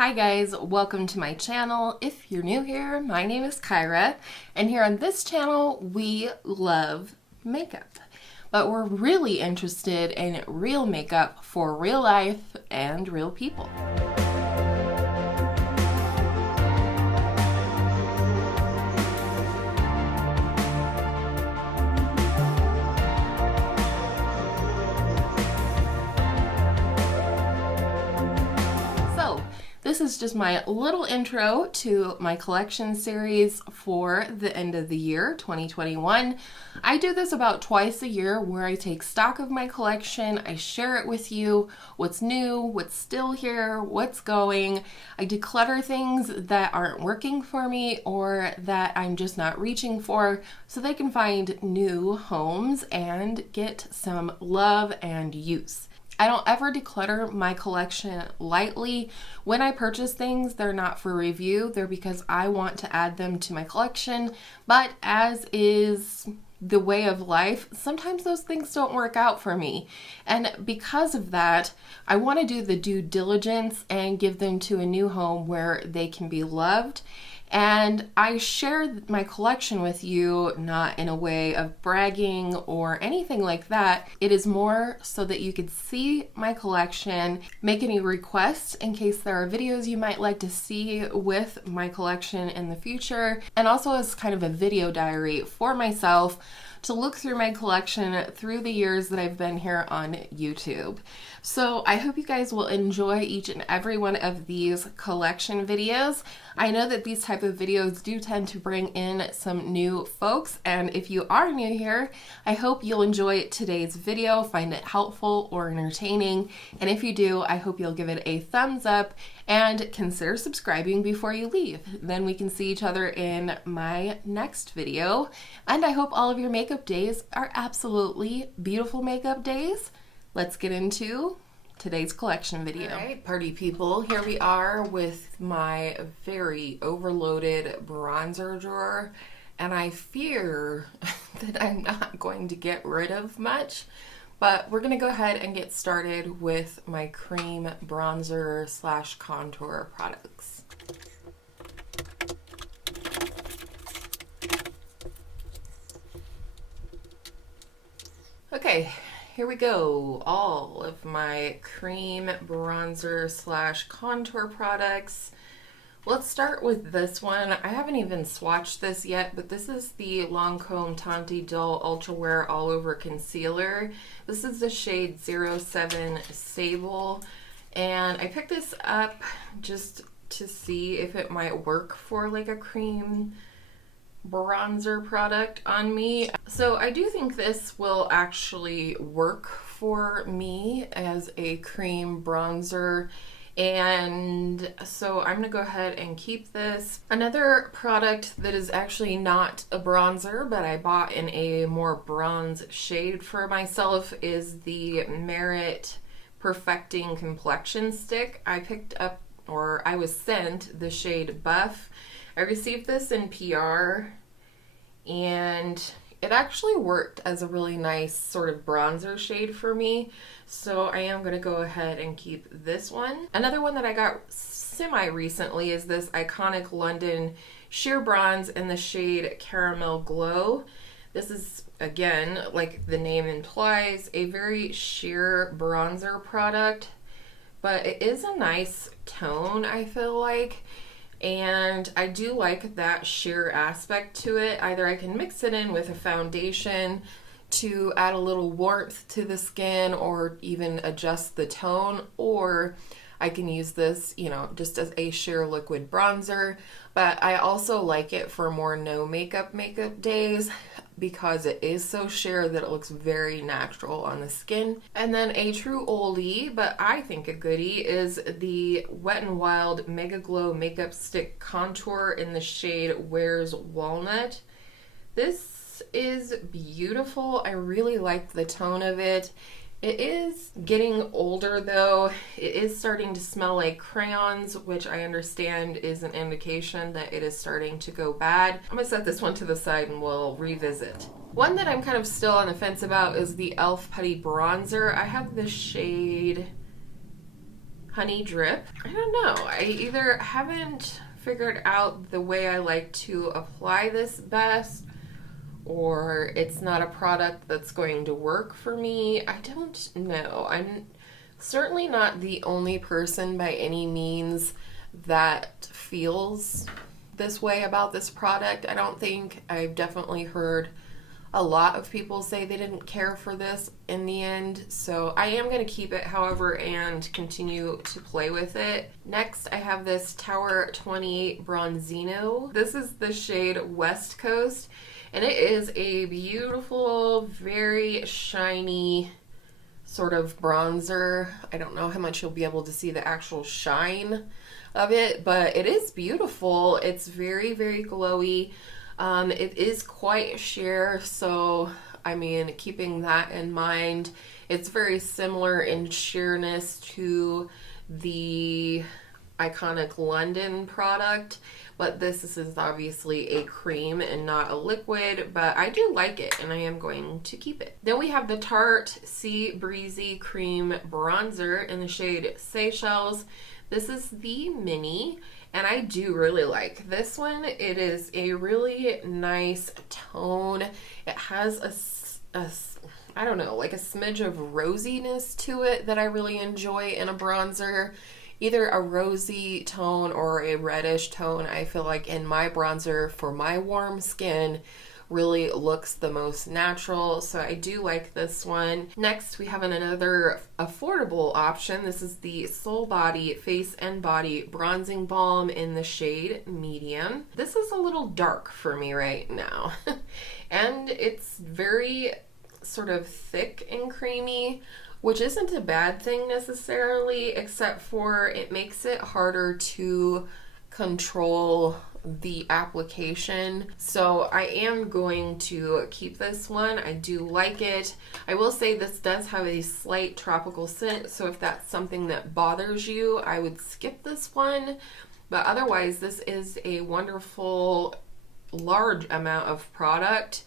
Hi guys, welcome to my channel. If you're new here, my name is Kyra, and here on this channel, we love makeup. But we're really interested in real makeup for real life and real people. This is just my little intro to my collection series for the end of the year, 2021. I do this about twice a year where I take stock of my collection, I share it with you, what's new, what's still here, what's going. I declutter things that aren't working for me or that I'm just not reaching for so they can find new homes and get some love and use. I don't ever declutter my collection lightly. When I purchase things, they're not for review. They're because I want to add them to my collection. But as is the way of life, sometimes those things don't work out for me. And because of that, I want to do the due diligence and give them to a new home where they can be loved. And I share my collection with you not in a way of bragging or anything like that. It is more so that you could see my collection, make any requests in case there are videos you might like to see with my collection in the future, and also as kind of a video diary for myself to look through my collection through the years that I've been here on YouTube. So I hope you guys will enjoy each and every one of these collection videos. I know that these type of videos do tend to bring in some new folks, and if you are new here, I hope you'll enjoy today's video, find it helpful or entertaining, and if you do, I hope you'll give it a thumbs up and consider subscribing before you leave. Then we can see each other in my next video, and I hope all of your makeup days are absolutely beautiful makeup days. Let's get into today's collection video. All right, party people, here we are with my very overloaded bronzer drawer, and I fear that I'm not going to get rid of much, but we're gonna go ahead and get started with my cream bronzer slash contour products. Okay, here we go. All of my cream bronzer slash contour products. Let's start with this one. I haven't even swatched this yet, but this is the Lancome Tantour Dull Ultra Wear All Over Concealer. This is the shade 07 Sable, and I picked this up just to see if it might work for like a cream bronzer product on me. So I do think this will actually work for me as a cream bronzer, and so I'm gonna go ahead and keep this. Another product that is actually not a bronzer but I bought in a more bronze shade for myself is the Merit Perfecting Complexion Stick. I picked up, or I was sent, the shade Buff. I received this in PR, and it actually worked as a really nice sort of bronzer shade for me, so I am going to go ahead and keep this one. Another one that I got semi-recently is this Iconic London Sheer Bronze in the shade Caramel Glow. This is, again, like the name implies, a very sheer bronzer product, but it is a nice tone, I feel like. And I do like that sheer aspect to it. Either I can mix it in with a foundation to add a little warmth to the skin or even adjust the tone, or I can use this, you know, just as a sheer liquid bronzer. But I also like it for more no makeup days because it is so sheer that it looks very natural on the skin. And then a true oldie, but I think a goodie, is the Wet n Wild Mega Glow Makeup Stick Contour in the shade Wears Walnut. This is beautiful. I really like the tone of it. It is getting older though. It is starting to smell like crayons, which I understand is an indication that it is starting to go bad. I'm gonna set this one to the side and we'll revisit. One that I'm kind of still on the fence about is the e.l.f. Putty Bronzer. I have this shade Honey Drip. I don't know. I either haven't figured out the way I like to apply this best, or it's not a product that's going to work for me. I don't know. I'm certainly not the only person by any means that feels this way about this product. I don't think. I've definitely heard a lot of people say they didn't care for this in the end, so I am going to keep it, however, and continue to play with it. Next, I have this Tower 28 Bronzino. This is the shade West Coast, and it is a beautiful, very shiny sort of bronzer. I don't know how much you'll be able to see the actual shine of it, but it is beautiful. It's very, very glowy. It is quite sheer, so I mean, keeping that in mind, it's very similar in sheerness to the iconic London product, but this is obviously a cream and not a liquid, but I do like it and I am going to keep it. Then we have the Tarte Sea Breezy Cream Bronzer in the shade Seychelles. This is the mini, and I do really like this one. It is a really nice tone. It has I don't know, like a smidge of rosiness to it that I really enjoy in a bronzer. Either a rosy tone or a reddish tone, I feel like in my bronzer for my warm skin really looks the most natural, so I do like this one. Next, we have another affordable option. This is the Soul Body Face and Body Bronzing Balm in the shade Medium. This is a little dark for me right now, and it's very sort of thick and creamy, which isn't a bad thing necessarily, except for it makes it harder to control the application. So I am going to keep this one. I do like it. I will say this does have a slight tropical scent, so if that's something that bothers you, I would skip this one. But otherwise, this is a wonderful, large amount of product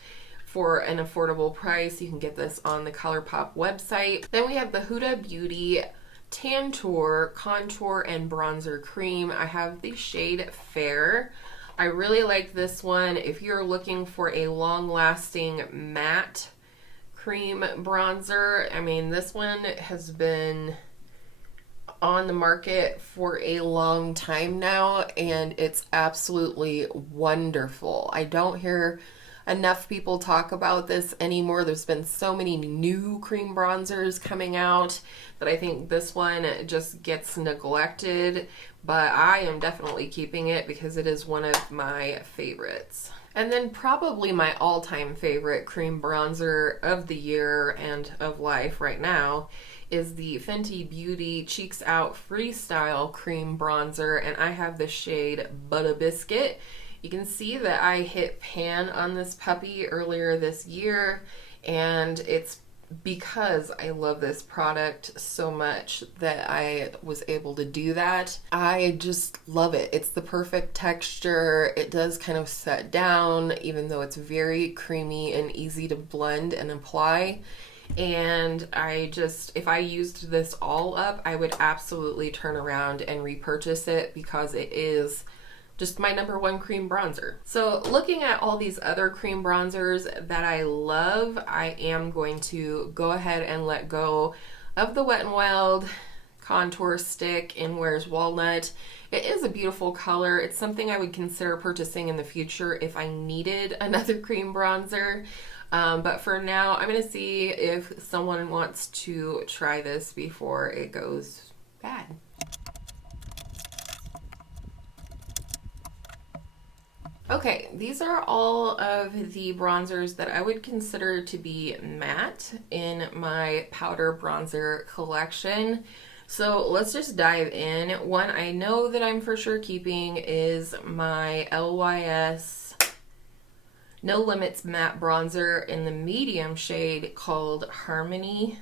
for an affordable price. You can get this on the ColourPop website. Then we have the Huda Beauty Tantour Contour and Bronzer Cream. I have the shade Fair. I really like this one. If you're looking for a long-lasting matte cream bronzer, I mean, this one has been on the market for a long time now, and it's absolutely wonderful. I don't hear enough people talk about this anymore. There's been so many new cream bronzers coming out that I think this one just gets neglected, but I am definitely keeping it because it is one of my favorites. And then probably my all-time favorite cream bronzer of the year and of life right now is the Fenty Beauty Cheeks Out Freestyle Cream Bronzer, and I have the shade Butter Biscuit. You can see that I hit pan on this puppy earlier this year, and it's because I love this product so much that I was able to do that. I just love it. It's the perfect texture. It does kind of set down, even though it's very creamy and easy to blend and apply. And if I used this all up, I would absolutely turn around and repurchase it because it is just my number one cream bronzer. So looking at all these other cream bronzers that I love, I am going to go ahead and let go of the Wet n Wild Contour Stick in Where's Walnut. It is a beautiful color. It's something I would consider purchasing in the future if I needed another cream bronzer. But for now, I'm going to see if someone wants to try this before it goes bad. Okay, these are all of the bronzers that I would consider to be matte in my powder bronzer collection. So let's just dive in. One I know that I'm for sure keeping is my LYS No Limits Matte Bronzer in the medium shade called Harmony.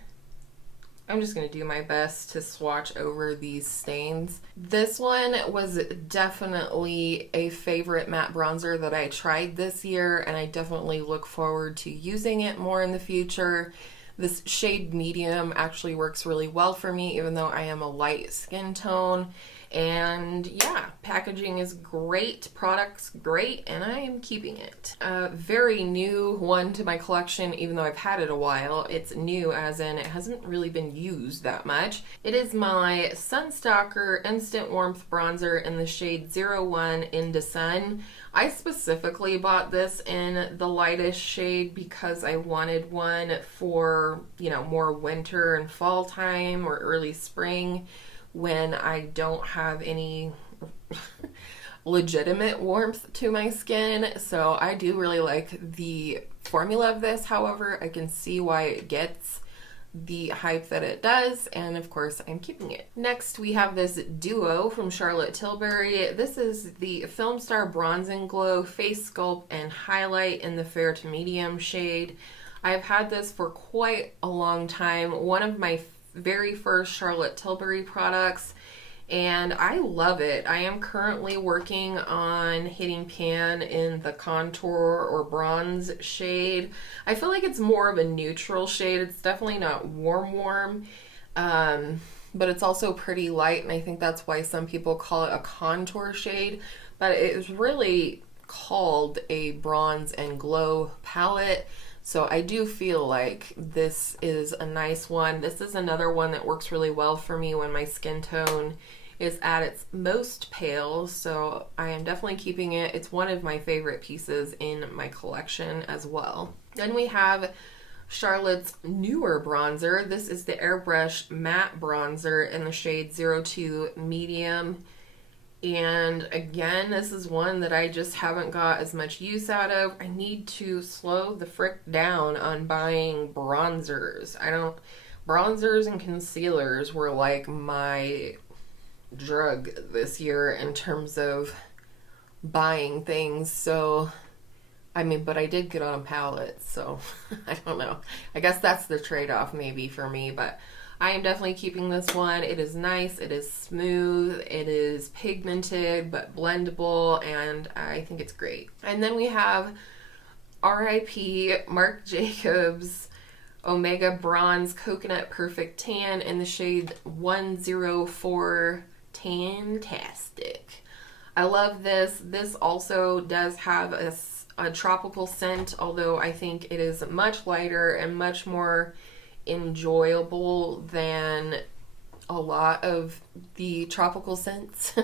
I'm just going to do my best to swatch over these stains. This one was definitely a favorite matte bronzer that I tried this year, and I definitely look forward to using it more in the future. This shade medium actually works really well for me, even though I am a light skin tone. And yeah, packaging is great, product's great, and I am keeping it. A very new one to my collection, even though I've had it a while. It's new as in it hasn't really been used that much. It is my Sunstalker Instant Warmth Bronzer in the shade 01 Into Sun. I specifically bought this in the lightest shade because I wanted one for, you know, more winter and fall time or early spring, when I don't have any legitimate warmth to my skin. So I do really like the formula of this. However, I can see why it gets the hype that it does, and of course I'm keeping it. Next we have this duo from Charlotte Tilbury. This is the Filmstar Bronze and Glow Face Sculpt and Highlight in the fair to medium shade. I've had this for quite a long time. One of my very first Charlotte Tilbury products, and I love it. I am currently working on hitting pan in the contour or bronze shade. I feel like it's more of a neutral shade. It's definitely not warm, but it's also pretty light, and I think that's why some people call it a contour shade, but it is really called a bronze and glow palette. So I do feel like this is a nice one. This is another one that works really well for me when my skin tone is at its most pale, so I am definitely keeping it. It's one of my favorite pieces in my collection as well. Then we have Charlotte's newer bronzer. This is the Airbrush Matte Bronzer in the shade 02 Medium. And again, this is one that I just haven't got as much use out of. I need to slow the frick down on buying bronzers. Bronzers and concealers were like my drug this year in terms of buying things. So, I mean, but I did get on palettes, so I don't know. I guess that's the trade-off maybe for me, but I am definitely keeping this one. It is nice, it is smooth, it is pigmented but blendable, and I think it's great. And then we have RIP Marc Jacobs Omega Bronze Coconut Perfect Tan in the shade 104 Tantastic. I love this. This also does have a tropical scent, although I think it is much lighter and much more enjoyable than a lot of the tropical scents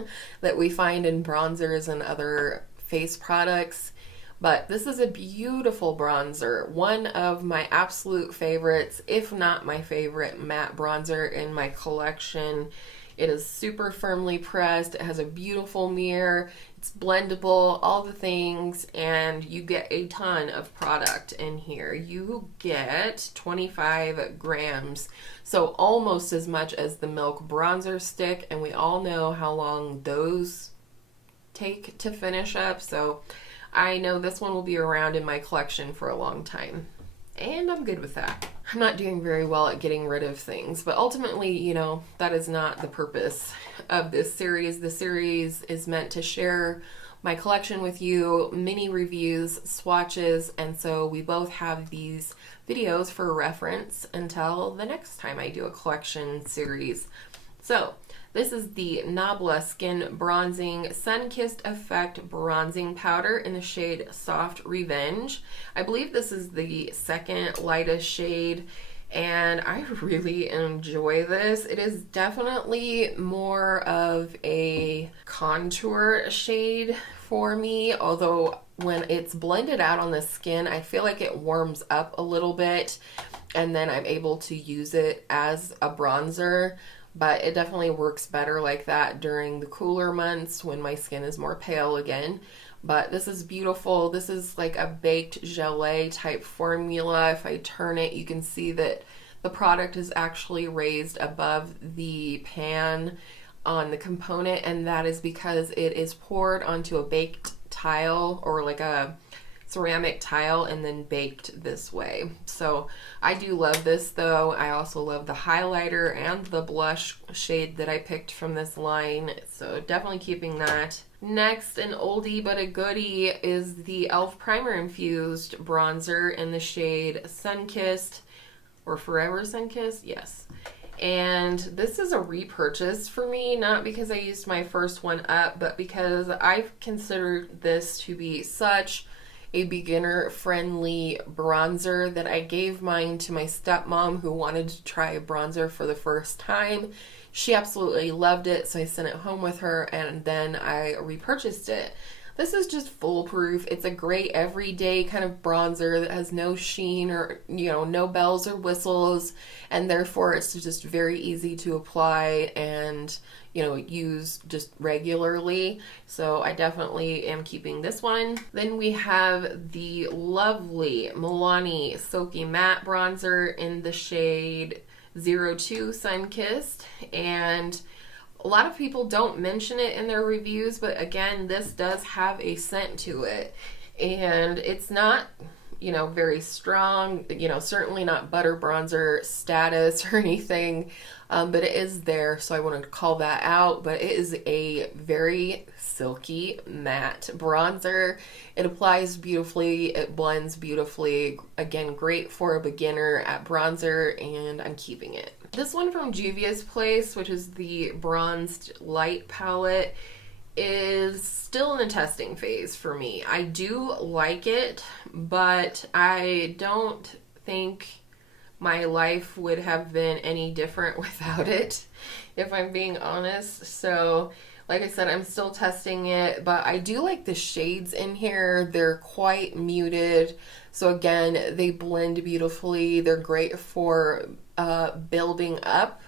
that we find in bronzers and other face products. But this is a beautiful bronzer, one of my absolute favorites, if not my favorite matte bronzer in my collection. It is super firmly pressed, it has a beautiful mirror, it's blendable, all the things, and you get a ton of product in here. You get 25 grams, so almost as much as the Milk Bronzer Stick, and we all know how long those take to finish up, so I know this one will be around in my collection for a long time. And I'm good with that. I'm not doing very well at getting rid of things, but ultimately, you know, that is not the purpose of this series. The series is meant to share my collection with you, mini reviews, swatches, and so we both have these videos for reference until the next time I do a collection series. So, this is the Nabla Skin Bronzing Sunkissed Effect Bronzing Powder in the shade Soft Revenge. I believe this is the second lightest shade, and I really enjoy this. It is definitely more of a contour shade for me, although when it's blended out on the skin, I feel like it warms up a little bit, and then I'm able to use it as a bronzer. But it definitely works better like that during the cooler months when my skin is more pale again. But this is beautiful. This is like a baked gelée type formula. If I turn it, you can see that the product is actually raised above the pan on the component, and that is because it is poured onto a baked tile or like a ceramic tile and then baked this way. So I do love this though. I also love the highlighter and the blush shade that I picked from this line, so definitely keeping that. Next, an oldie but a goodie is the e.l.f. Primer Infused Bronzer in the shade Sunkissed. or Forever Sunkissed, yes. And this is a repurchase for me, not because I used my first one up, but because I've considered this to be such a beginner-friendly bronzer that I gave mine to my stepmom who wanted to try a bronzer for the first time. She absolutely loved it, so I sent it home with her, and then I repurchased it. This is just foolproof. It's a great everyday kind of bronzer that has no sheen or, no bells or whistles, and therefore it's just very easy to apply and, use just regularly. So I definitely am keeping this one. Then we have the lovely Milani Silky Matte Bronzer in the shade 02 Sunkissed, and a lot of people don't mention it in their reviews, but again, this does have a scent to it, and it's not, very strong, certainly not butter bronzer status or anything, but it is there, so I wanted to call that out. But it is a very silky matte bronzer. It applies beautifully, it blends beautifully. Again, great for a beginner at bronzer, and I'm keeping it. This one from Juvia's Place, which is the Bronzed Light palette, is still in the testing phase for me. I do like it, but I don't think my life would have been any different without it, if I'm being honest. So, like I said, I'm still testing it, but I do like the shades in here. They're quite muted. So again, they blend beautifully. They're great for building up,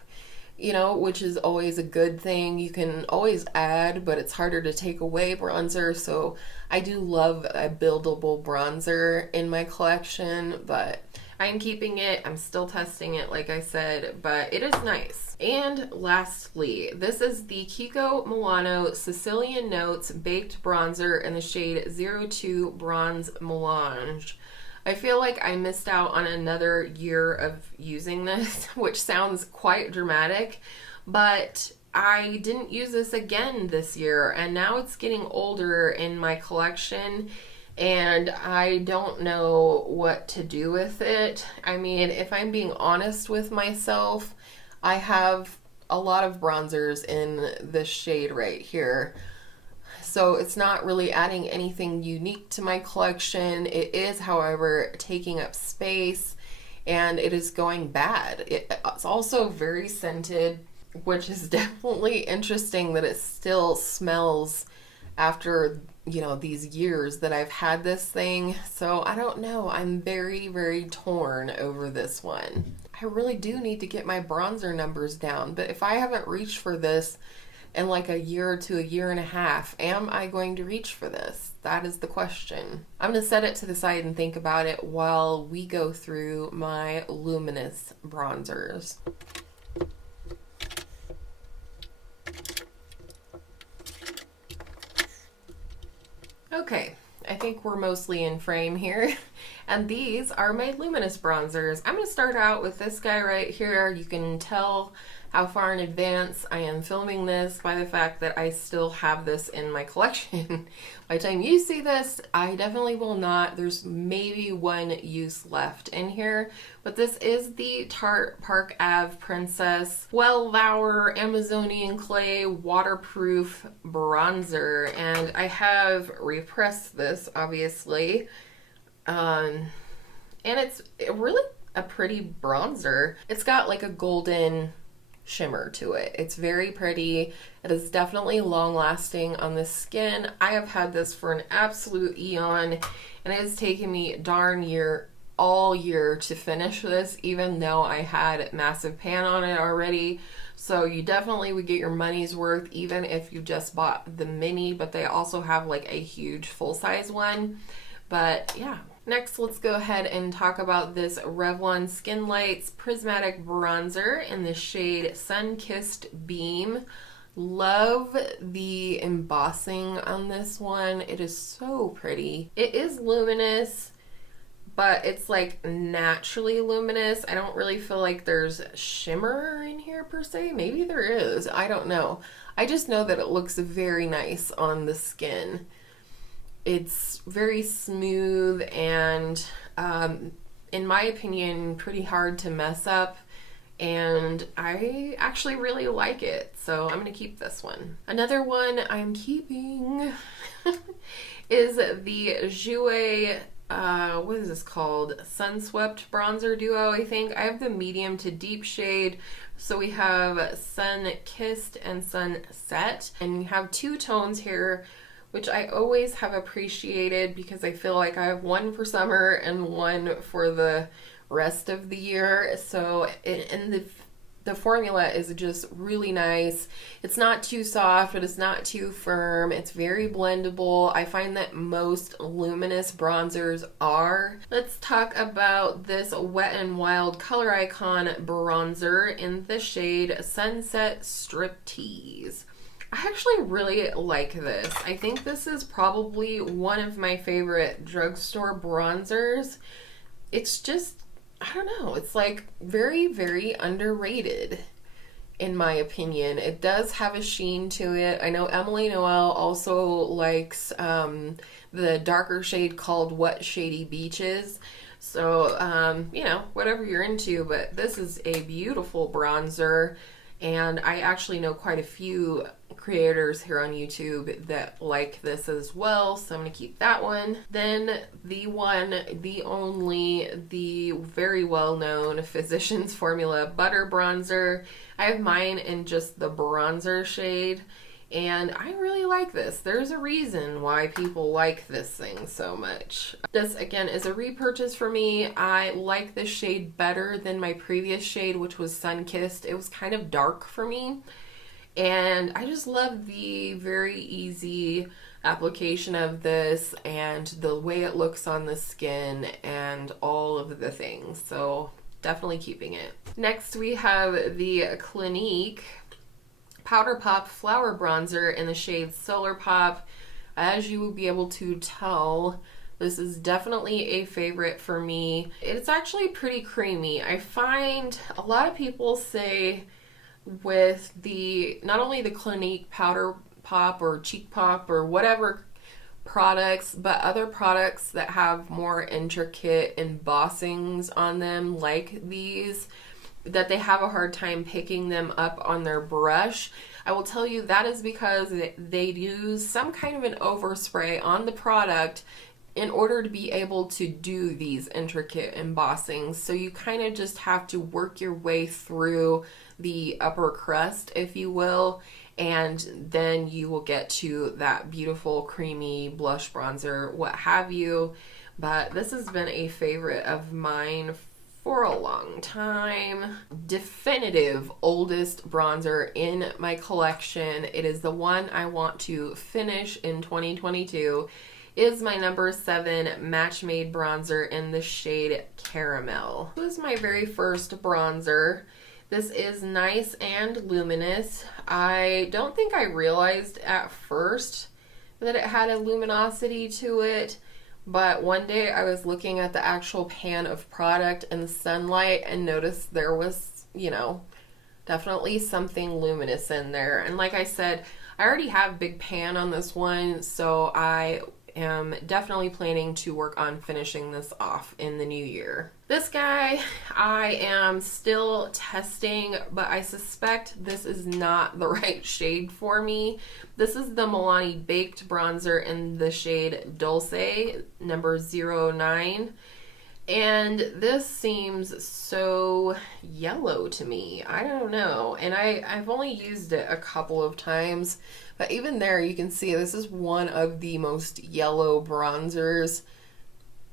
which is always a good thing. You can always add, but it's harder to take away bronzer. So I do love a buildable bronzer in my collection, but I'm keeping it. I'm still testing it, like I said, but it is nice. And lastly, this is the Kiko Milano Sicilian Notes Baked Bronzer in the shade 02 Bronze Melange. I feel like I missed out on another year of using this, which sounds quite dramatic, but I didn't use this again this year, and now it's getting older in my collection, and I don't know what to do with it. I mean, if I'm being honest with myself, I have a lot of bronzers in this shade right here. So it's not really adding anything unique to my collection. It is, however, taking up space, and it is going bad. It's also very scented, which is definitely interesting that it still smells after, these years that I've had this thing. So I don't know. I'm very, very torn over this one. I really do need to get my bronzer numbers down, but if I haven't reached for this in like a year to a year and a half, am I going to reach for this? That is the question. I'm going to set it to the side and think about it while we go through my Luminous Bronzers. Okay, I think we're mostly in frame here. And these are my Luminous Bronzers. I'm going to start out with this guy right here. You can tell how far in advance I am filming this by the fact that I still have this in my collection. By the time you see this, I definitely will not. There's maybe one use left in here, but this is the Tarte Park Ave Princess Wellvour Amazonian Clay Waterproof Bronzer, and I have repressed this, obviously, and it's really a pretty bronzer. It's got like a golden shimmer to it. It's very pretty. It is definitely long lasting on the skin. I have had this for an absolute eon, and it has taken me all year to finish this, even though I had massive pan on it already. So you definitely would get your money's worth even if you just bought the mini, but they also have like a huge full-size one. But yeah. Next, let's go ahead and talk about this Revlon Skin Lights Prismatic Bronzer in the shade Sunkissed Beam. Love the embossing on this one. It is so pretty. It is luminous, but it's like naturally luminous. I don't really feel like there's shimmer in here per se. Maybe there is. I don't know. I just know that it looks very nice on the skin. It's very smooth, and in my opinion, pretty hard to mess up, and I actually really like it, so I'm gonna keep this one. Another one I'm keeping is the Jouer, what is this called? Sunswept Bronzer Duo, I think. I have the medium to deep shade. So we have Sunkissed and Sunset, and you have two tones here, which I always have appreciated because I feel like I have one for summer and one for the rest of the year. So, and the formula is just really nice. It's not too soft, but it's not too firm. It's very blendable. I find that most luminous bronzers are. Let's talk about this Wet n Wild Color Icon bronzer in the shade Sunset Striptease. I actually really like this. I think this is probably one of my favorite drugstore bronzers. It's just, I don't know, it's like very, very underrated in my opinion. It does have a sheen to it. I know Emily Noel also likes the darker shade called What Shady Beaches. So, you know, whatever you're into, but this is a beautiful bronzer. And I actually know quite a few creators here on YouTube that like this as well, so I'm gonna keep that one. Then the one, the only, the very well-known Physicians Formula Butter Bronzer. I have mine in just the bronzer shade, and I really like this. There's a reason why people like this thing so much. This, again, is a repurchase for me. I like this shade better than my previous shade, which was Sunkissed. It was kind of dark for me, and I just love the very easy application of this and the way it looks on the skin and all of the things. So definitely keeping it. Next, we have the Clinique Powder Pop Flower Bronzer in the shade Solar Pop. As you will be able to tell, this is definitely a favorite for me. It's actually pretty creamy. I find a lot of people say with the, not only the Clinique Powder Pop or Cheek Pop or whatever products, but other products that have more intricate embossings on them like these, that they have a hard time picking them up on their brush. I will tell you that is because they use some kind of an overspray on the product in order to be able to do these intricate embossings. So you kind of just have to work your way through the upper crust, if you will, and then you will get to that beautiful creamy blush bronzer, what have you. But this has been a favorite of mine for a long time. Definitive oldest bronzer in my collection. It is the one I want to finish in 2022. Is my number 7 Match Made bronzer in the shade Caramel. This was my very first bronzer. This is nice and luminous. I don't think I realized at first that it had a luminosity to it, but one day I was looking at the actual pan of product in the sunlight and noticed there was, you know, definitely something luminous in there. And like I said, I already have big pan on this one, so I am definitely planning to work on finishing this off in the new year. This guy I am still testing, but I suspect this is not the right shade for me. This is the Milani Baked Bronzer in the shade Dolce, number 09. And this seems so yellow to me. I don't know. And I've only used it a couple of times, but even there you can see this is one of the most yellow bronzers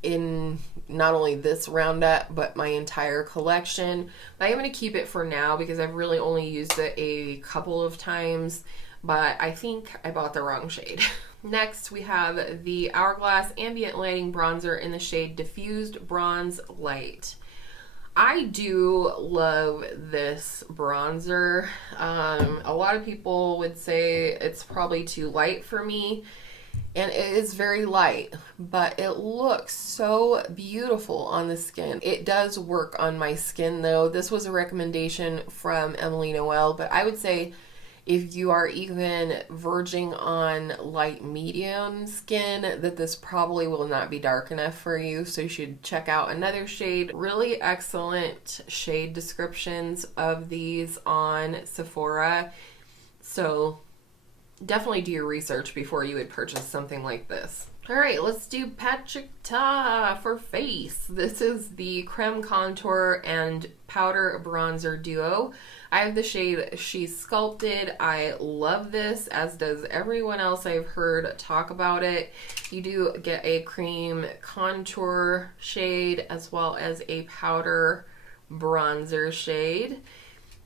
in not only this roundup, but my entire collection. But I'm going to keep it for now because I've really only used it a couple of times, but I think I bought the wrong shade. Next, we have the Hourglass Ambient Lighting Bronzer in the shade Diffused Bronze Light. I do love this bronzer. A lot of people would say it's probably too light for me, and it is very light, but it looks so beautiful on the skin. It does work on my skin though. This was a recommendation from Emily Noel, but I would say if you are even verging on light medium skin, that this probably will not be dark enough for you, so you should check out another shade. Really excellent shade descriptions of these on Sephora, so definitely do your research before you would purchase something like this. All right, let's do Patrick Ta for face. This is the Creme Contour and Powder Bronzer Duo. I have the shade She's Sculpted. I love this, as does everyone else I've heard talk about it. You do get a cream contour shade as well as a powder bronzer shade.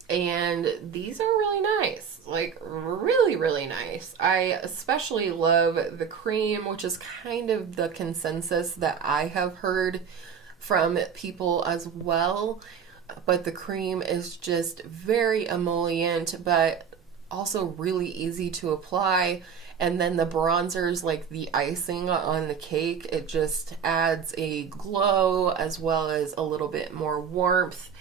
And these are really nice, like really, really nice. I especially love the cream, which is kind of the consensus that I have heard from people as well. But the cream is just very emollient, but also really easy to apply. And then the bronzer's like the icing on the cake. It just adds a glow as well as a little bit more warmth.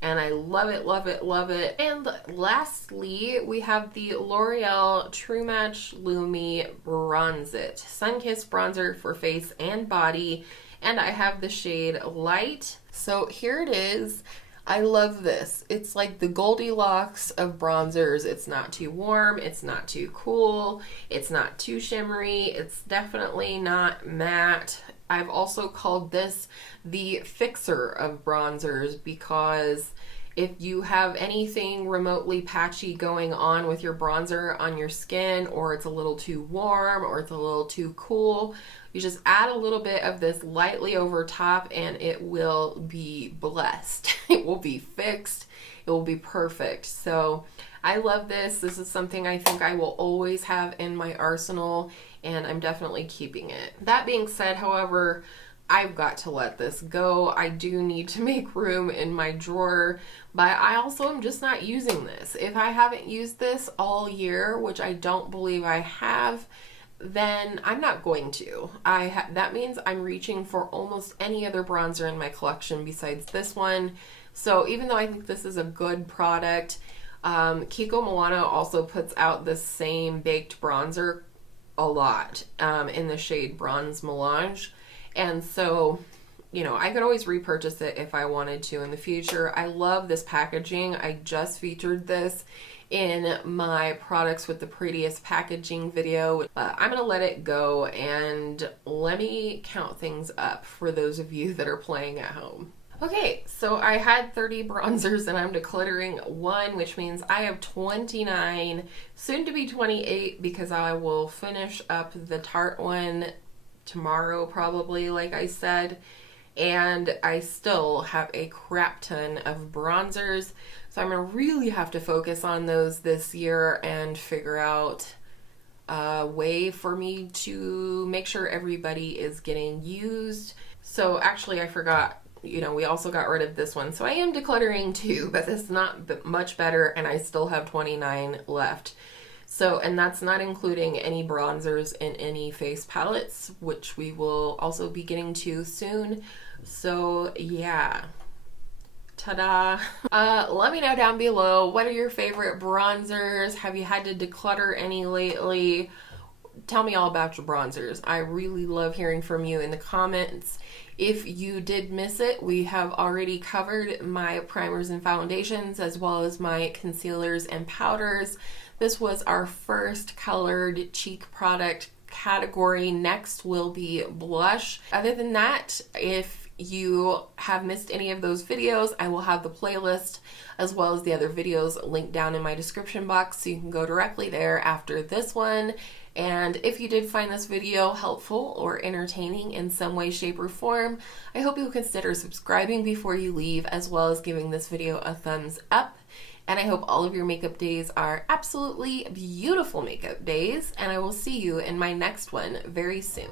And I love it, love it, love it. And lastly, we have the L'Oreal True Match Lumi Bronze It Sunkissed Bronzer for face and body. And I have the shade Light. So here it is. I love this. It's like the Goldilocks of bronzers. It's not too warm. It's not too cool. It's not too shimmery. It's definitely not matte. I've also called this the fixer of bronzers because if you have anything remotely patchy going on with your bronzer on your skin, or it's a little too warm or it's a little too cool, you just add a little bit of this lightly over top and it will be blessed. It will be fixed. It will be perfect. So I love this. This is something I think I will always have in my arsenal, and I'm definitely keeping it. That being said, however, I've got to let this go. I do need to make room in my drawer, but I also am just not using this. If I haven't used this all year, which I don't believe I have, then I'm not going to. That means I'm reaching for almost any other bronzer in my collection besides this one. So even though I think this is a good product, Kiko Milano also puts out the same baked bronzer a lot in the shade Bronze Melange. And so, you know, I could always repurchase it if I wanted to in the future. I love this packaging. I just featured this in my products with the prettiest packaging video. I'm gonna let it go and let me count things up for those of you that are playing at home. Okay, so I had 30 bronzers and I'm decluttering one, which means I have 29, soon to be 28, because I will finish up the Tarte one tomorrow probably, like I said. And I still have a crap ton of bronzers, so I'm gonna really have to focus on those this year and figure out a way for me to make sure everybody is getting used. So actually I forgot, you know, we also got rid of this one. So I am decluttering too, but it's not much better, and I still have 29 left. So, and that's not including any bronzers in any face palettes, which we will also be getting to soon. So yeah, ta-da. Let me know down below, what are your favorite bronzers? Have you had to declutter any lately? Tell me all about your bronzers. I really love hearing from you in the comments. If you did miss it, we have already covered my primers and foundations as well as my concealers and powders. This was our first colored cheek product category. Next will be blush. Other than that, if you have missed any of those videos, I will have the playlist as well as the other videos linked down in my description box, so you can go directly there after this one. And if you did find this video helpful or entertaining in some way, shape, or form, I hope you'll consider subscribing before you leave, as well as giving this video a thumbs up. And I hope all of your makeup days are absolutely beautiful makeup days, and I will see you in my next one very soon.